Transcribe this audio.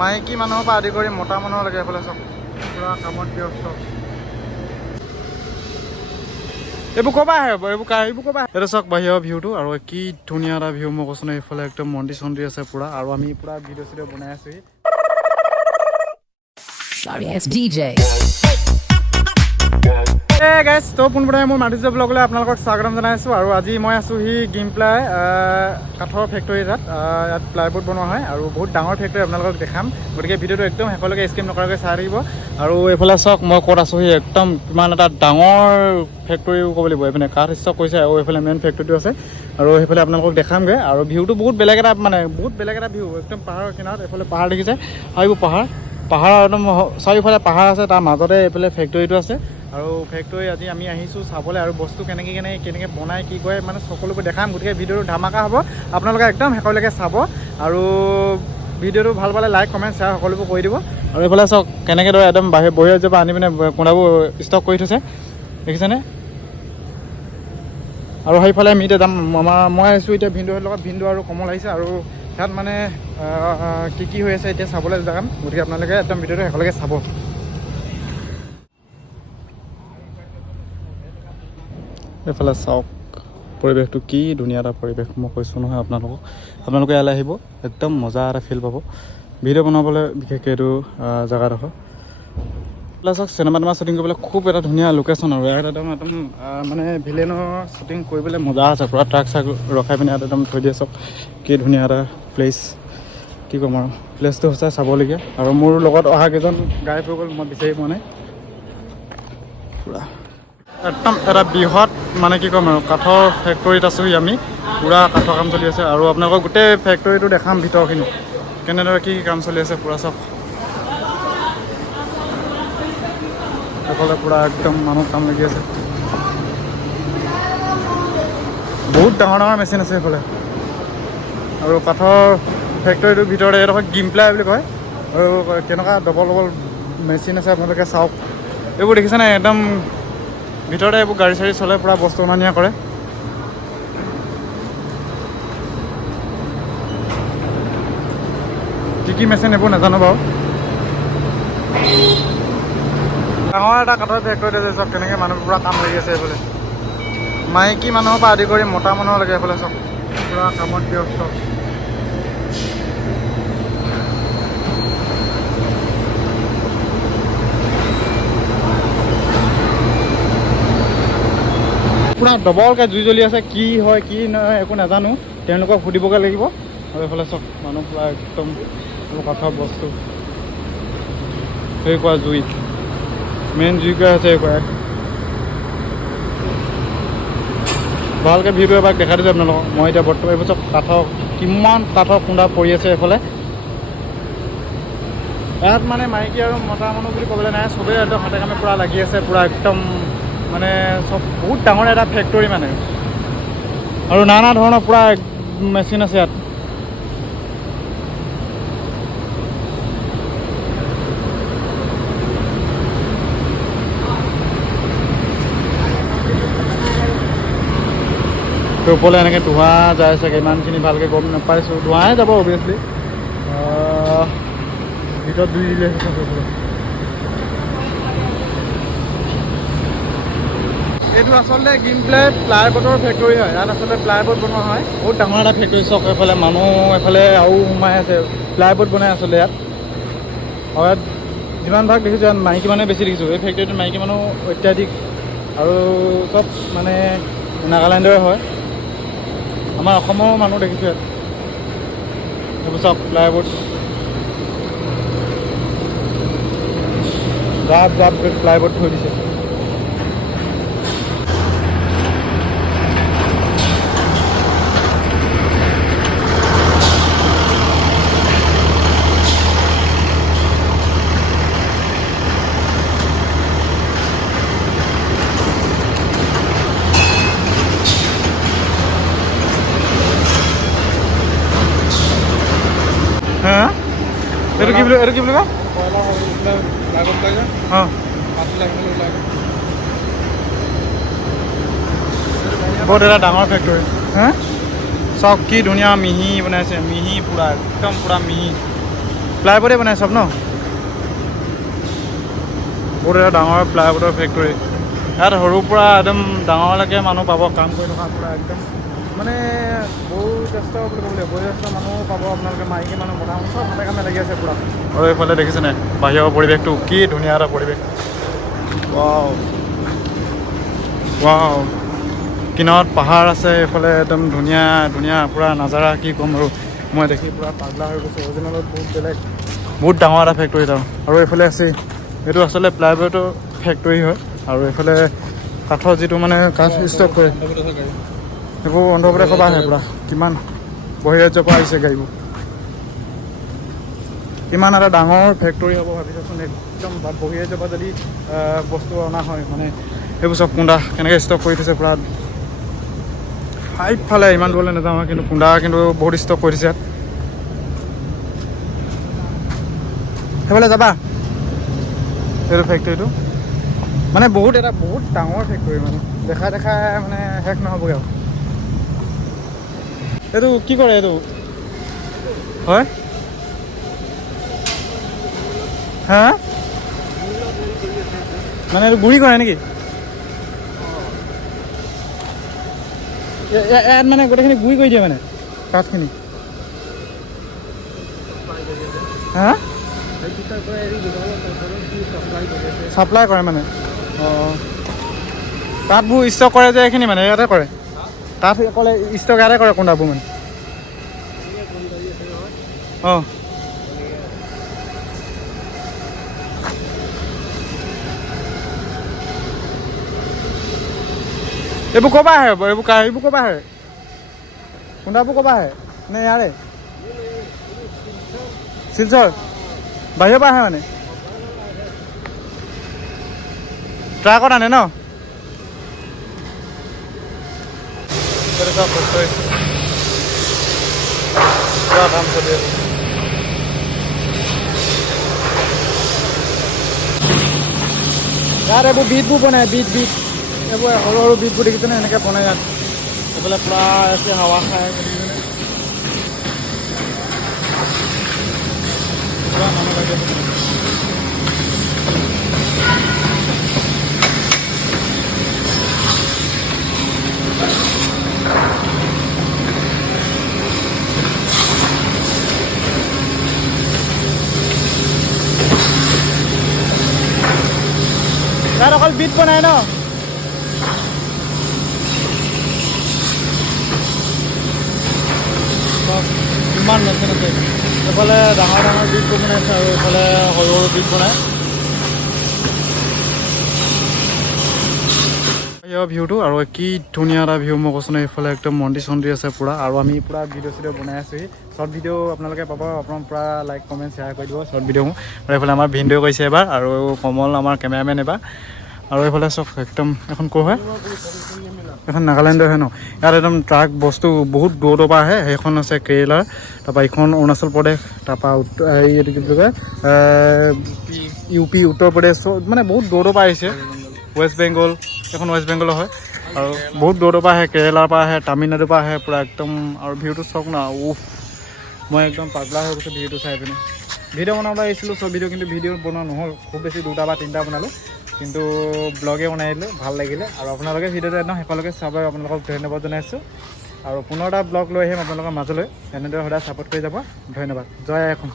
মাইকী মানুহৰ পৰা আদি কৰি মতা মানুহলৈকে এইফালে চব পুৰা কামত ব্যস্ত। এইবোৰ ক'বা আহে এইবোৰ ক'বা এইটো চাওক বাহিৰৰ ভিউটো আৰু কি ধুনীয়া এটা ভিউ মই কৈছোঁ ন। এইফালে একদম মন্দিৰ চন্দিৰ আছে পুৰা আৰু আমি পুৰা ভিডিঅ' চিডিঅ' বনাই আছোহি। গাইজ তো পোনপ্ৰথমে মোৰ মাটিজে ব্লগলৈ আপোনালোকক স্বাগতম জনাইছোঁ। আৰু আজি মই আছোঁ গেম প্লাই কাঠৰ ফেক্টৰী এটাত। ইয়াত প্লাইবোৰ্ড বনোৱা হয় আৰু বহুত ডাঙৰ ফেক্টৰী আপোনালোকক দেখাম। গতিকে ভিডিঅ'টো একদম শেষলৈকে স্কিপ নকৰাকৈ চাই থাকিব। আৰু এইফালে চাওক মই ক'ত আছোঁহি, একদম কিমান এটা ডাঙৰ ফেক্টৰীও ক'ব লাগিব। এইপিনে কাঠ ষ্টক কৰিছে আৰু এইফালে মেইন ফেক্টৰীটো আছে আৰু সেইফালে আপোনালোকক দেখামগৈ। আৰু ভিউটো বহুত বেলেগ এটা ভিউ, একদম পাহাৰৰ কিনাৰত। এইফালে পাহাৰ দেখিছে আৰু এইবোৰ পাহাৰৰ একদম চাৰিওফালে পাহাৰ আছে, তাৰ মাজতে এইফালে ফেক্টৰীটো আছে। আৰু ফেক্টৰী আজি আমি আহিছোঁ চাবলৈ আৰু বস্তু কেনেকৈ বনাই কি কৰে মানে সকলোবোৰ দেখাম। গতিকে ভিডিঅ'টো ধামাকা হ'ব, আপোনালোকে একদম শেষলৈকে চাব। আৰু ভিডিঅ'টো ভাল পালে লাইক কমেণ্ট শ্বেয়াৰ সকলোবোৰ কৰি দিব। আৰু এইফালে চাওক কেনেকৈ ধৰে একদম বহিৰ পৰা আনি পিনে কোনাবোৰ ষ্টক কৰি থৈছে, দেখিছেনে? আৰু সেইফালে আমি এতিয়া যাম। মই আহিছোঁ এতিয়া ভিনদেউৰ লগত, ভিনদেউ আৰু কমল আহিছে আৰু তাত মানে কি হৈ আছে এতিয়া চাবলৈ যাম। গতিকে আপোনালোকে একদম ভিডিঅ'টো শেষলৈকে চাব। এইফালে চাওক পৰিৱেশটো কি ধুনীয়া এটা পৰিৱেশ, মই কৈছোঁ নহয় আপোনালোকে ইয়ালৈ আহিব, একদম মজা এটা ফিল পাব ভিডিঅ' বনাবলৈ। বিশেষকৈ এইটো জেগাডোখৰ এইফালে চাওক চিনেমা শ্বুটিং কৰিবলৈ খুব এটা ধুনীয়া লোকেশ্যন। আৰু ইয়াত একদম মানে ভিলেইনৰ শ্বুটিং কৰিবলৈ মজা আছে। পূৰা ট্ৰাক চাক ৰখাই পিনে ইয়াত একদম থৈ দিয়ে। চাওক কি ধুনীয়া এটা প্লেচ, কি ক'ম আৰু প্লেচটো সঁচাই চাবলগীয়া। আৰু মোৰ লগত অহা কেইজন গায়ব হৈ গ'ল, মই বিচাৰি পোৱা নাই। পূৰা একদম এটা বৃহৎ মানে কি ক'ম আৰু কাঠৰ ফেক্টৰীত আছোঁহি আমি, পূৰা কাঠৰ কাম চলি আছে। আৰু আপোনালোকক গোটেই ফেক্টৰীটো দেখাম ভিতৰখিনি কেনেদৰে কি কাম চলি আছে পূৰা চাওক। সেইফালে পূৰা একদম মানুহ কাম লাগি আছে, বহুত ডাঙৰ মেচিন আছে সেইফালে। আৰু কাঠৰ ফেক্টৰীটোৰ ভিতৰতে এইডোখৰ গেম প্লাই বুলি কয়। আৰু কেনেকুৱা ডবল মেচিন আছে আপোনালোকে চাওক। এইবোৰ দেখিছেনে, একদম ভিতৰতে এইবোৰ গাড়ী চাড়ী চলে, পূৰা বস্তু অনা নিয়া কৰে। কি মেচিন এইবোৰ নাজানো বাৰু। ডাঙৰ এটা কাঠৰ ফেক্টৰীত আছে, চব কেনেকৈ মানুহবোৰ পূৰা কাম লাগি আছে। এইফালে মাইকী মানুহৰ পৰা আদি কৰি মতা মানুহলৈকে এইফালে চব পূৰা কামত ব্যস্ত। পূৰা ডবলকৈ জুই জ্বলি আছে, কি হয় কি নহয় একো নাজানো, তেওঁলোকক সুধিবগৈ লাগিব। আৰু এইফালে চব মানুহ পূৰা একদম কাঠৰ বস্তু সেই কৰা জুই, মেইন জুই কৰা আছে। ভালকৈ ভিডিঅ' এবাৰ দেখাই দিছোঁ আপোনালোকক। মই এতিয়া বৰ্তমান এইবোৰ চব কিমান কাঠৰ খুন্দা পৰি আছে এইফালে। ইয়াত মানে মাইকী আৰু মতা মানুহ বুলি ক'বলৈ নাই, চবেই একদম হাতে কামে পূৰা লাগি আছে। পূৰা একদম মানে চব বহুত ডাঙৰ এটা ফেক্টৰী মানে, আৰু নানা ধৰণৰ পূৰা মেচিন আছে ইয়াত। ওপৰলৈ এনেকৈ ধোঁৱা যায় চাগে, ইমানখিনি ভালকৈ গম নাপাইছোঁ। ধোঁৱাই যাব অভিয়াছলি, ভিতৰত জুই দিলে। এইটো আচলতে গেম প্লাই প্লাইবোৰ্ডৰ ফেক্টৰী হয়। ইয়াত আচলতে প্লাইবোৰ্ড বনোৱা হয়, বহুত ডাঙৰ এটা ফেক্টৰী। চক এইফালে মানুহ এইফালে আৰু সোমাই আছে, প্লাইবোৰ্ড বনাই আচলতে ইয়াত। আৰু ইয়াত যিমান ভাগ দেখিছোঁ ইয়াত মাইকী মানুহে বেছি দেখিছোঁ। এই ফেক্টৰীটোত মাইকী মানুহ অত্যাধিক, আৰু চব মানে নাগালেণ্ডৰে হয়। আমাৰ অসমৰো মানুহ দেখিছোঁ ইয়াত। এইবোৰ চব প্লাইবোৰ্ড জাপ প্লাইবোৰ্ড থৈ দিছে। হা এইটো কি বুলি কয়? অঁ বহুত এটা ডাঙৰ ফেক্টৰী। হা চাওক কি ধুনীয়া মিহি বনাইছে, মিহি পূৰা একদম পূৰা মিহি। প্লাইবোৰ্ডে বনাই চব ন? বহুত এটা ডাঙৰ প্লাইবোৰ্ডৰ ফেক্টৰী। ইয়াত সৰুৰ পৰা একদম ডাঙৰলৈকে মানুহ পাব কাম কৰি থকা পৰা একদম মানে বয়োজ্যেষ্ঠ বুলি ক'ব লাগিব, বয়োজ্যেষ্ঠ মানুহ পাব আপোনালোকে, মাইকী মানুহ মতা মানুহ চব হাতে কামে লাগি আছে পূৰা। আৰু এইফালে দেখিছেনে বাহিৰৰ পৰিৱেশটো কি ধুনীয়া এটা পৰিৱেশ। ৱাও ৱাও, কিনাৰত পাহাৰ আছে, এইফালে একদম ধুনীয়া ধুনীয়া পূৰা নাজাৰা কি ক'ম আৰু, মই দেখি পূৰা পাগলা হৈ গৈছোঁ। অৰিজিনেলত বহুত বেলেগ, বহুত ডাঙৰ এটা ফেক্টৰী এটা। আৰু এইফালে আছে, এইটো আচলতে প্লাইবোৰ্ডৰ ফেক্টৰী হয়। আৰু এইফালে কাঠৰ যিটো মানে কাঠ ষ্টক কৰে সেইবোৰ অন্ধ্ৰপ্ৰদেশৰ পৰা আহে পূৰা। কিমান বহিৰাজ্যৰ পৰা আহিছে গাড়ীবোৰ। কিমান এটা ডাঙৰ ফেক্টৰী হ'ব ভাবি চাওকচোন। একদম বহিৰাজ্যৰ পৰা যদি বস্তু অনা হয় মানে এইবোৰ চব কুন্দা কেনেকৈ ষ্টক কৰি থৈছে পূৰা। ফালে ইমান দূৰলৈ নাযাওঁ কিন্তু কুন্দা কিন্তু বহুত ষ্টক কৰি দিছে ইয়াত। সেইফালে যাবা এইটো ফেক্টৰীটো মানে বহুত এটা বহুত ডাঙৰ ফেক্টৰী, মানে দেখা মানে শেষ নহ'বগৈ আৰু। এইটো কি কৰে এইটো হয়? হা মানে এইটো গুড়ি কৰে নেকি? ইয়াত মানে গোটেইখিনি গুড়ি কৰি দিয়ে মানে কাঠখিনি। হা চাপ্লাই কৰে মানে? অঁ, কাঠবোৰ ষ্টক কৰে যে এইখিনি মানে ইয়াতে কৰে? কাঠ অকলে ষ্টক ইয়াতে কৰে কুন্দাবোৰ মানে? অঁ, এইবোৰ ক'ৰ পৰা আহে? এইবোৰ ক'ৰ পৰা আহে? কুন্দাবোৰ ক'ৰ পৰা আহে নে ইয়াৰে? শিলচৰ বাহিৰৰ পৰা আহে মানে? ট্ৰাকত আনে ন? কাম চলি আছে। ইয়াত এইবোৰ বিটবোৰ বনায়, বিট এইবোৰ সৰু সৰু বিটবোৰ দেখিছেনে? এনেকৈ বনায় ইয়াত। এইফালে পূৰা আছে হাৱা খাই দেখিছেনে? পূৰা মানুহ লাগি আছে। ইয়াত অকল বিট বনায় ন? কিমান মেচিন আছে। এইফালে ডাঙৰ ডাঙৰ বিটবোৰ বনাইছে আৰু এইফালে সৰু সৰু বিট বনায়। ভিউটো আৰু কি ধুনীয়া এটা ভিউ মই কৈছোঁ ন। এইফালে একদম মন্দিৰ চন্দিৰ আছে পূৰা। আৰু আমি পূৰা ভিডিঅ' চিডিঅ' বনাই আছোঁহি। শ্বৰ্ট ভিডিঅ' আপোনালোকে পাব, আপোনাৰ পূৰা লাইক কমেণ্ট শ্বেয়াৰ কৰি দিব শ্বৰ্ট ভিডিঅ'সমূহ। আৰু এইফালে আমাৰ ভিডিঅ' কৰিছে এবাৰ, আৰু কমল আমাৰ কেমেৰামেন এবাৰ। আৰু এইফালে চব একদম এখন ক'ৰ হয়? এখন নাগালেণ্ডৰ হয় ন? ইয়াত একদম ট্ৰাক বস্তু বহুত দূৰৰ পৰা আহে। সেইখন আছে কেৰেলাৰ, তাৰপৰা ইখন অৰুণাচল প্ৰদেশ, তাৰপৰা এইটো কি বুলি কয় UP উত্তৰ প্ৰদেশ, মানে বহুত দূৰৰ পৰা আহিছে। ৱেষ্ট বেংগল, এখন ৱেষ্ট বেংগলৰ হয়। আৰু বহুত দূৰৰ পৰা আহে, কেৰেলাৰ পৰা আহে, তামিলনাডুৰ পৰা আহে পূৰা একদম। আৰু ভিউটো চাওক না, মই একদম পাগলা হৈ গৈছোঁ ভিউটো চাই পিনে। ভিডিঅ' বনাব আহিছিলোঁ চব ভিডিঅ', কিন্তু ভিডিঅ' বনোৱা নহ'ল। খুব বেছি 2টা বা 3টা বনালোঁ, কিন্তু ব্লগে বনাই দিলোঁ, ভাল লাগিলে। আৰু আপোনালোকে ভিডিঅ'টো একদম শেষলৈকে চাব, আপোনালোকক ধন্যবাদ জনাইছোঁ। আৰু পুনৰ এটা ব্লগ লৈ আহিম আপোনালোকৰ মাজলৈ। এনেদৰে সদায় ছাপোৰ্ট কৰি যাব। ধন্যবাদ। জয় আই অসম।